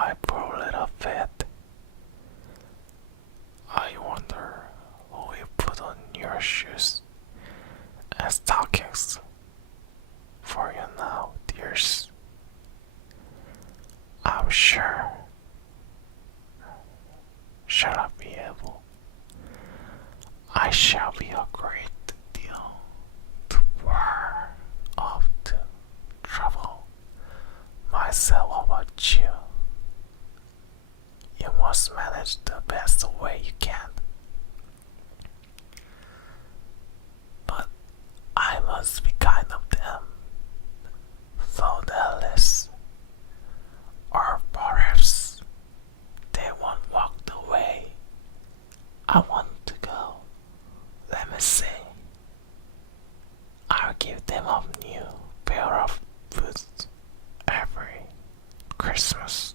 my poor little feet. I wonder who you put on your shoes and stockings for you now, dears. I'm sure. Shall I be able? I shall be a great deal too far off to trouble myself about you. You must manage the best way you can. But I must be kind of them, though doubtless, or perhaps they won't walk the way I want to go. Let me see. I'll give them a new pair of boots every Christmas.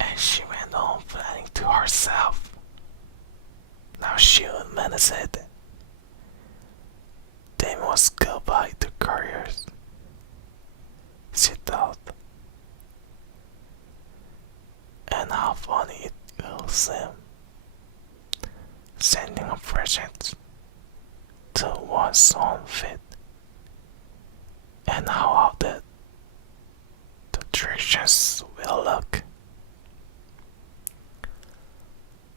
And she went on planning to herself. Now she would manage it. They must go by the couriers, she thought. And how funny it will seem, sending a present to one's own feet, and how outdated the directions will look.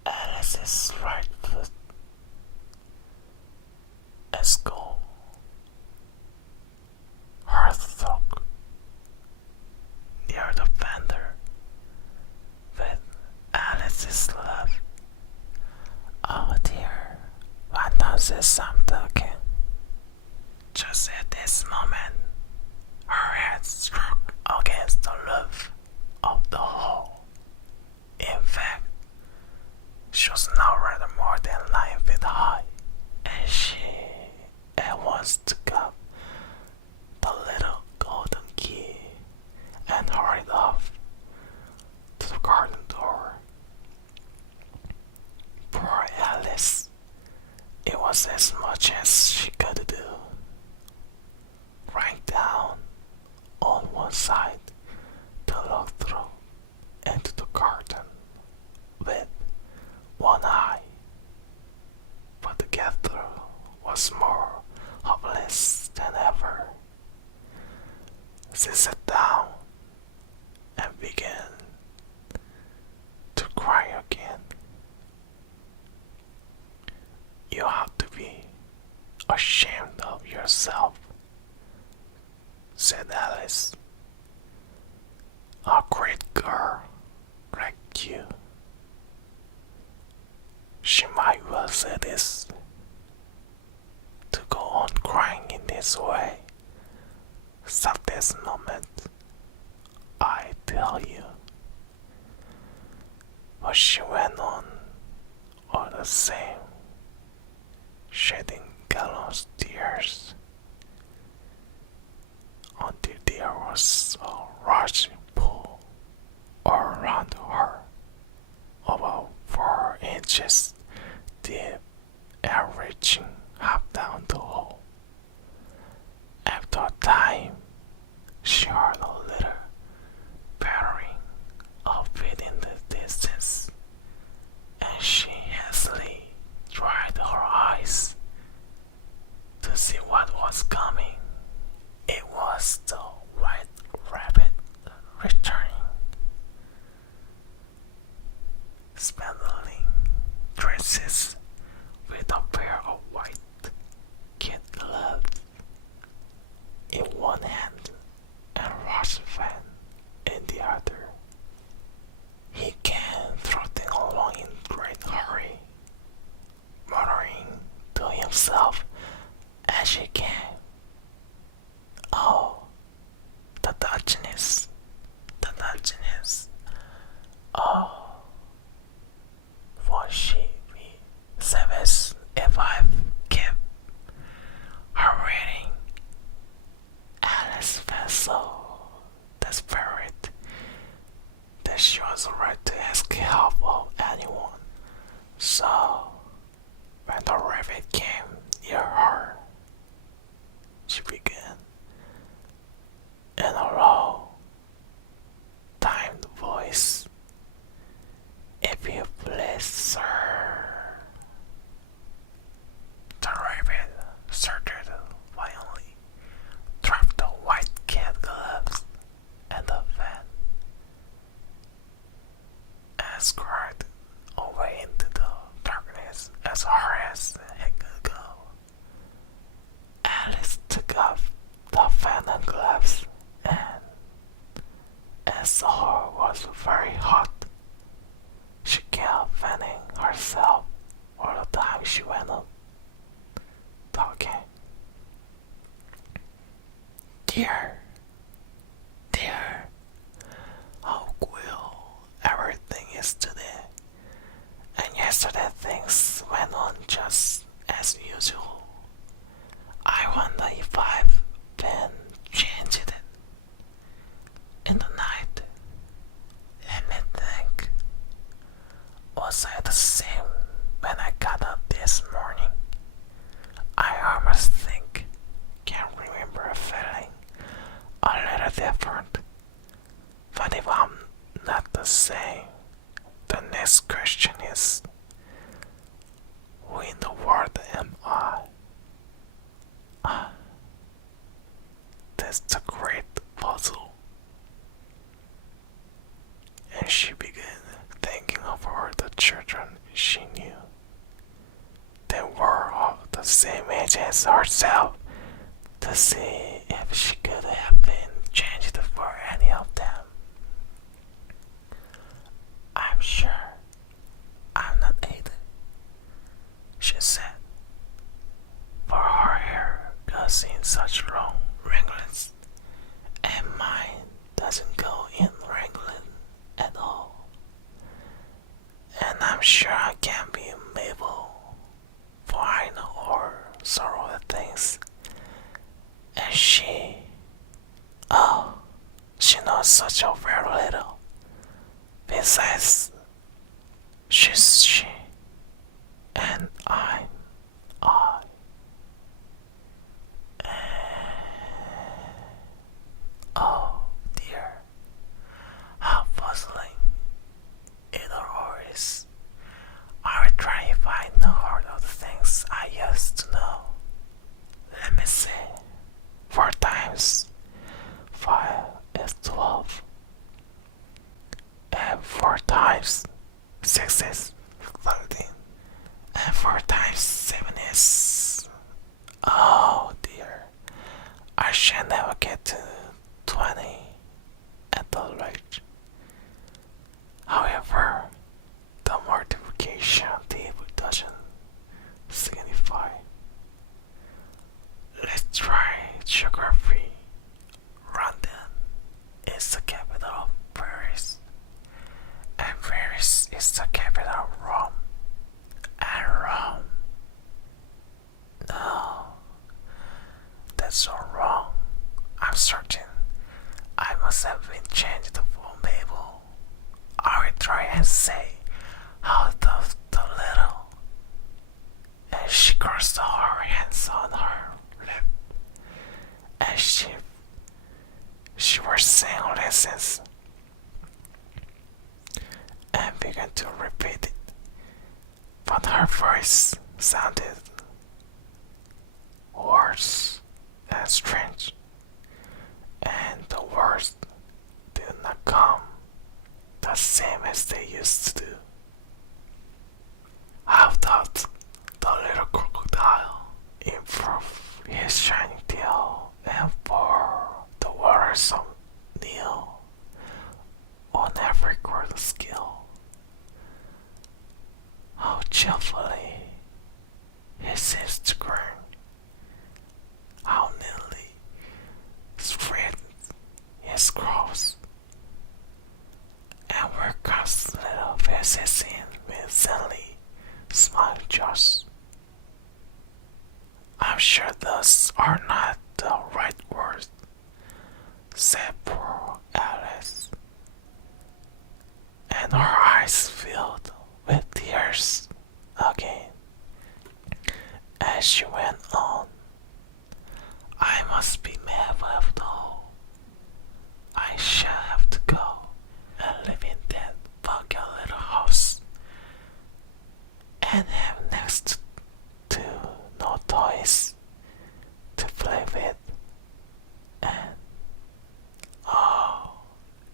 Alice's right foot at school, her throat near the fender with Alice's love. Oh dear, what nonsense I'm talking. Just at this moment, her head struck against the roof of the hall. In fact, she was now rather more than 9 feet high, and she at once took up the little golden key and hurried off to the garden door. Poor Alice, it was as much as she could do. Right down on one side to look through into the garden with one eye, but to get through was more hopeless than ever. She sat down and began to cry again. You have to be ashamed of yourself, said Alice. A great girl like you. She might well say this, to go on crying in this way. Stop this moment, I tell you. But she went on all the same, shedding gallons tears, until there was a rushing pool all around her, about 4 inches deep and reaching half down the hole. After a time, she heard a little pattering of feet in the distance, and she hastily dried her eyes to see what was coming. It was the white rabbit returning, spandaling dresses with a pair of white kid gloves in one hand and a wash fan in the other. He came trotting along in great hurry, muttering to himself as she came, "Oh, the Duchess, the Duchess, oh, won't she be savage if I keep her waiting?" Alice dear, dear, how cool everything is today. And yesterday things went on just as usual. I wonder if I've been changed it in the night. Let me think. Was I the same when I got up this morning? I almost think, can't remember a feeling a little different. But if I'm not the same, the next question is, who in the world am I? That's the great puzzle. And she began thinking of all the children she knew. They were of the same age as herself, to see if she could have been changed for any of them. I'm sure I'm not either, she said, for her hair goes in such long ringlets, and mine doesn't go in wrangling at all. And I'm sure I can be Mabel, for I know all sort of things. And she knows such a very little. Besides, she's she, and I'm I. Oh dear, how puzzling it all is. I will try if I know all of the things I used to know. Let me see. 4 times 5 is 12. And 4 times 6 is 13. And 4 times 7 is... Oh dear. I shall never get to 20 at the rate. However, the multiplication table doesn't signify. Let's try geography. London is the capital of Paris, and Paris is the capital of Rome, and Rome. No, that's all wrong. I'm certain I must have been changed for Mabel. I will try and say how the little, and she crossed her hands on her lip, and she was saying lessons, and began to repeat it, but her voice sounded hoarse and strange, and the words did not come the same as they used to do. How thought the little crocodile improved his shining tail and bore the waters of Nile on every quarter scale. How cheerfully he seems to grin. How neatly spread his claws, and where comes little faces in with silly smiling jaws. I'm sure those are not the right words, said poor Alice, and her eyes filled with tears again. As she went on, I must be mad after all. I shall have to go and live in that funky little house, and have next to no toys to play with, and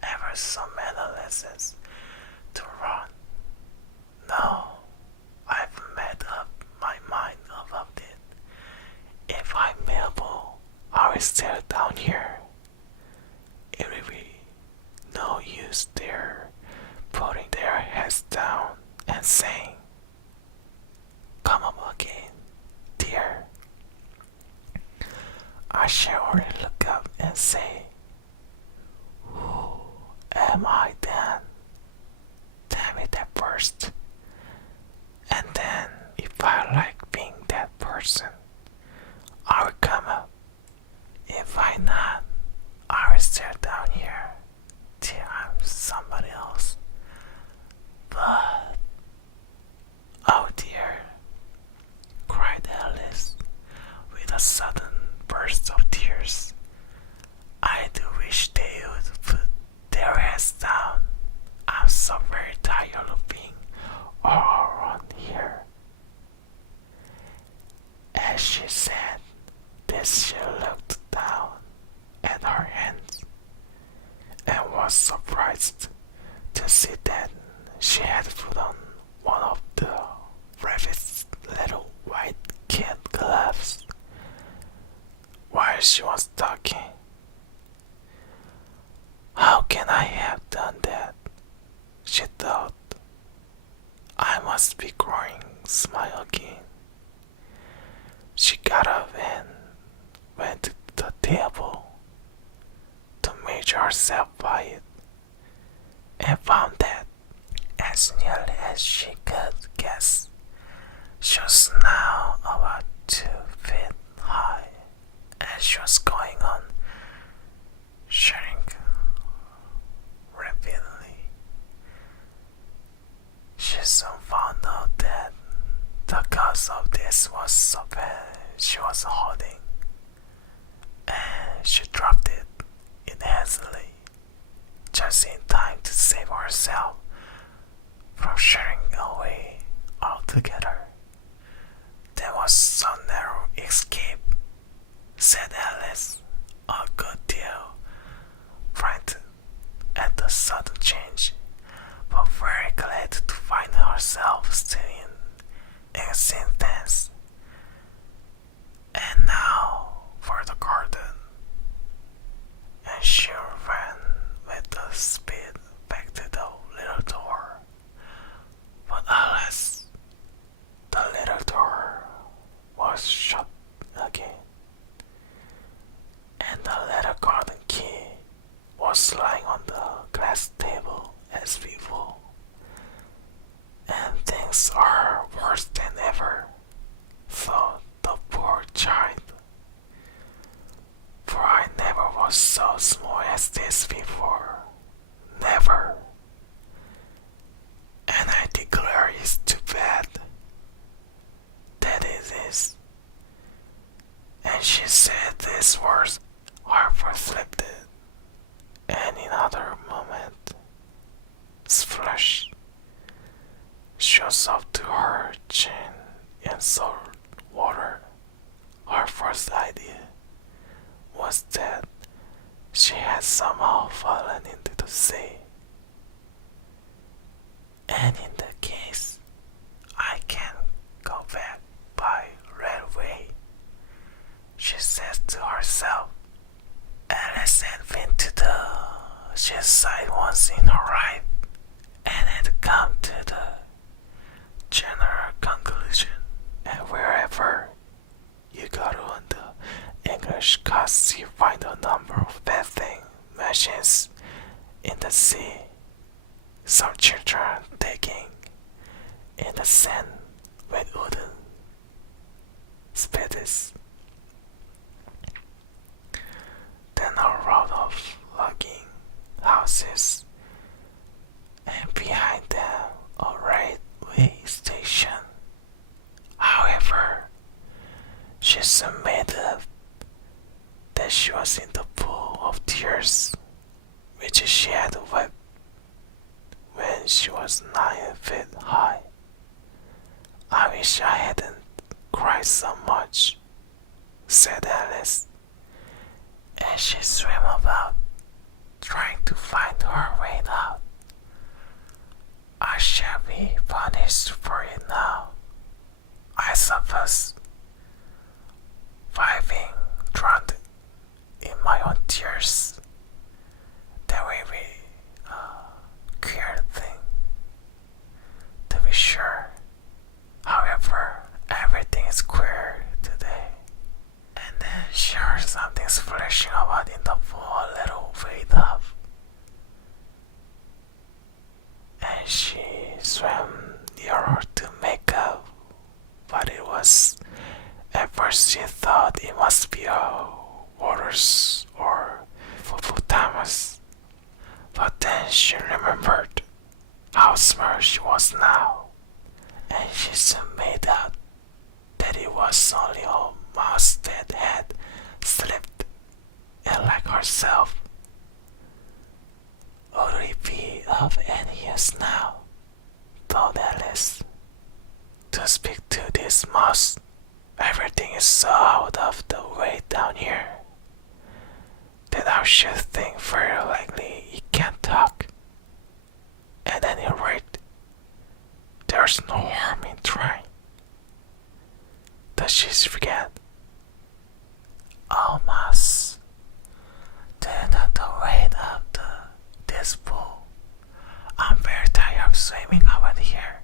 ever so many lessons to run. No, I've made up my mind about it. If I'm able, I will stay down here. It will be no use there putting their heads down and saying, "Come up again, dear." I shall only look up and and say, who am I then? Tell me that first. And then, if I like being that person, I will come up. If I not, I will stay down here till I'm somebody else. But, oh dear, cried Alice with a sudden burst of tears. I do wish they would put their heads down. I'm so very tired of being all around here. As she said this, she looked down at her hands and was surprised to see that she had put on one of the rabbit's little white kid gloves while she was talking. How can I have done that? She thought. I must be growing smile again. She got up and went to the table to measure herself by it and found that, as nearly as she could guess, she was now about 2 feet high, and she was going on shrink rapidly. She soon found out that the cause of this was so bad she was holding, and she dropped it hastily, just in time to save herself from shrinking away altogether. There was some narrow escape, said Alice, a good deal frightened at the sudden change, but very glad to find herself still in existence. And now for the garden. And she ran with the speed back to the little door. But alas, the little door was shut again, and the little garden key was lying on the glass table as before. And things are worse than ever, thought the poor child. For I never was so small as this before, never. And I declare it's too bad that it is. And she said these words, Harper flipped it, and in another moment, splash shows up to her chin in salt water. Her first idea was that she had somehow fallen into the sea. And in that case, I can go back by railway, she said to herself. Alice had been to the seaside once in her life and had come to the general conclusion, and wherever you go to on the English coast, you find a number of bathing machines in the sea. Some children digging in the sand with wooden spades. Then a row of logging houses, and behind them a railway station. However, she soon made up that she was in the pool of tears which she had wept when she was 9 feet high. I wish I hadn't cried so much, said Alice, and she swam about, trying to find her way out. I shall be punished for it now, I suppose, by being drowned in my own tears. That will be a queer thing, to be sure. However, everything is queer today. And then she heard something splashing about in the pool a little way up, and she swam nearer to make up what it was. At first she thought it must be a walrus or hippopotamus, but then she remembered how small she was now, and she soon made out that it was only a mouse that had slipped in like herself. Would it be of any use now, thought Alice, to speak to this mouse? Everything is so out of the way down here that I should think very likely it can't talk. At any rate, there's no harm in trying. Does she forget? Oh, mouse, do not wait up this pool. I'm very tired of swimming over here.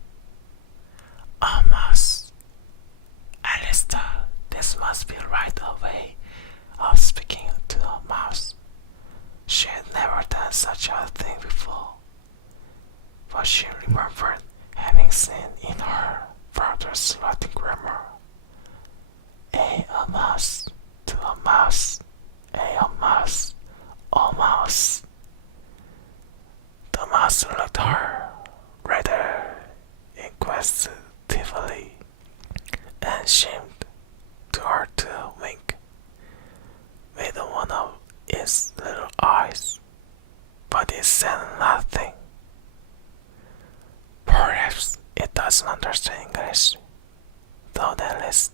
Oh, mouse, Alice thought this must be right away of speaking to a mouse. She had never done such a thing before, but she remembered having seen in her father's Latin grammar a mouse to a mouse, a mouse, a mouse. The mouse looked at her rather inquisitively and seemed to her to wink with one of its little eyes, but it said nothing. Perhaps it doesn't understand English, thought Alice.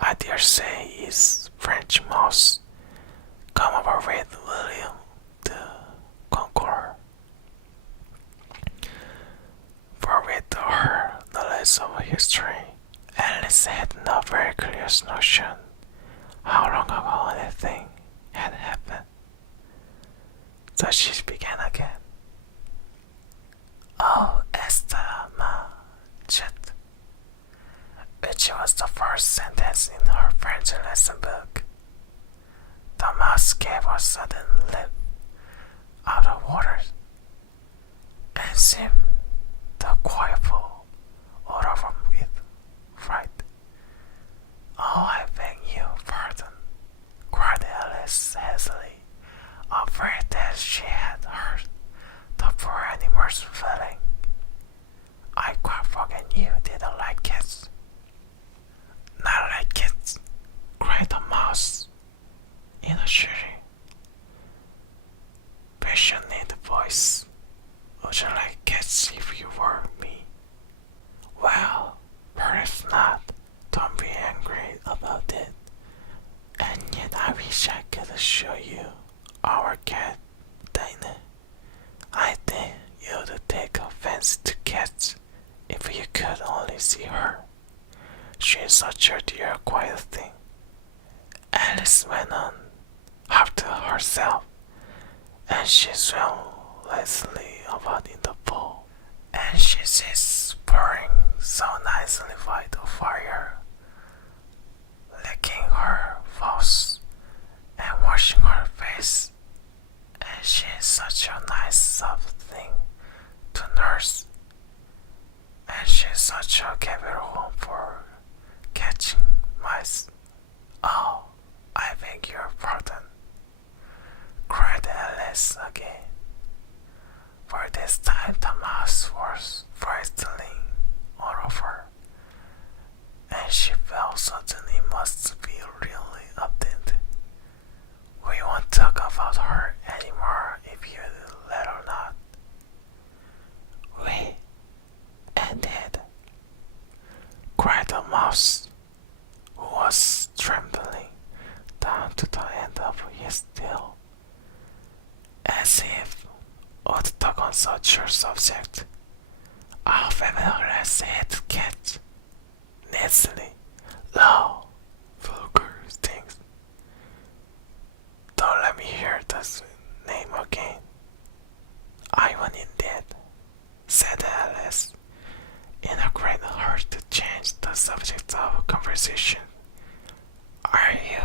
I dare say it's French mouse come over with William the Conqueror. For with her knowledge of history, Alice had no very clear notion how long ago anything had happened. So she began again. Oh, Esther, ma, chut, which was the first sentence in her French lesson book. The mouse gave a sudden leap out of water and seemed to quietful all over with fright. Oh, I beg your pardon, cried Alice hastily, afraid that she had hurt the poor animal's feeling. I quite forgot you didn't like cats. Not like cats, cried the mouse in a shrill, passionate voice. Would you like cats if you were me? Well, perhaps not. Don't be angry about it. And yet I wish I could show you our cat, Dana. I think you'd take a fancy to cats if you could only see her. She is such a dear, quiet thing. Alice went on, half to herself, and she swam lazily about in the pool, and she sits purring so nicely by the fire, licking her paws and washing her face, and she is such a nice soft thing to nurse, and she is such a capable one for catching mice. Oh, I beg your pardon, cried Alice again. For this time the mouse was bristling all over, and she felt certain it must be really updated. We won't talk about her anymore if you let her not. We ended, cried the mouse, who was trembling down to the end of his tail, as if would talk on such a subject. Our family has hate cat, nasally, low, vulgar things. Don't let me hear this name again. I want indeed, said Alice, in a great hurry to change the subject of conversation. Are you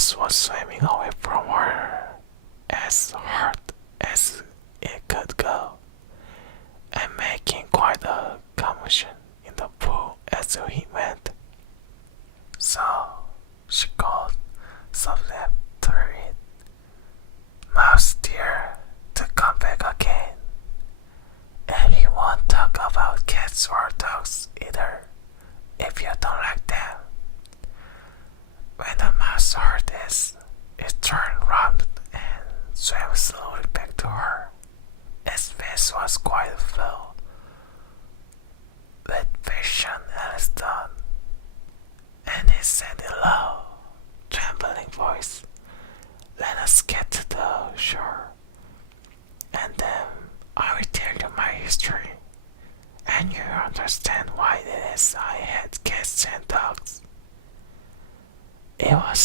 bus was swimming away from her as hard as it could go, and making quite a commotion in the pool as he went. So she called softly after it, "Mouse dear, to come back again. And he won't talk about cats or dogs either, if you don't like them." When the mouse heard this, it turned round and swam slowly back to her. Its face was quite filled with passion and stun, and he said in low, trembling voice, "Let us get to the shore, and then I will tell you my history, and you will understand why it is I had cats and dogs." It was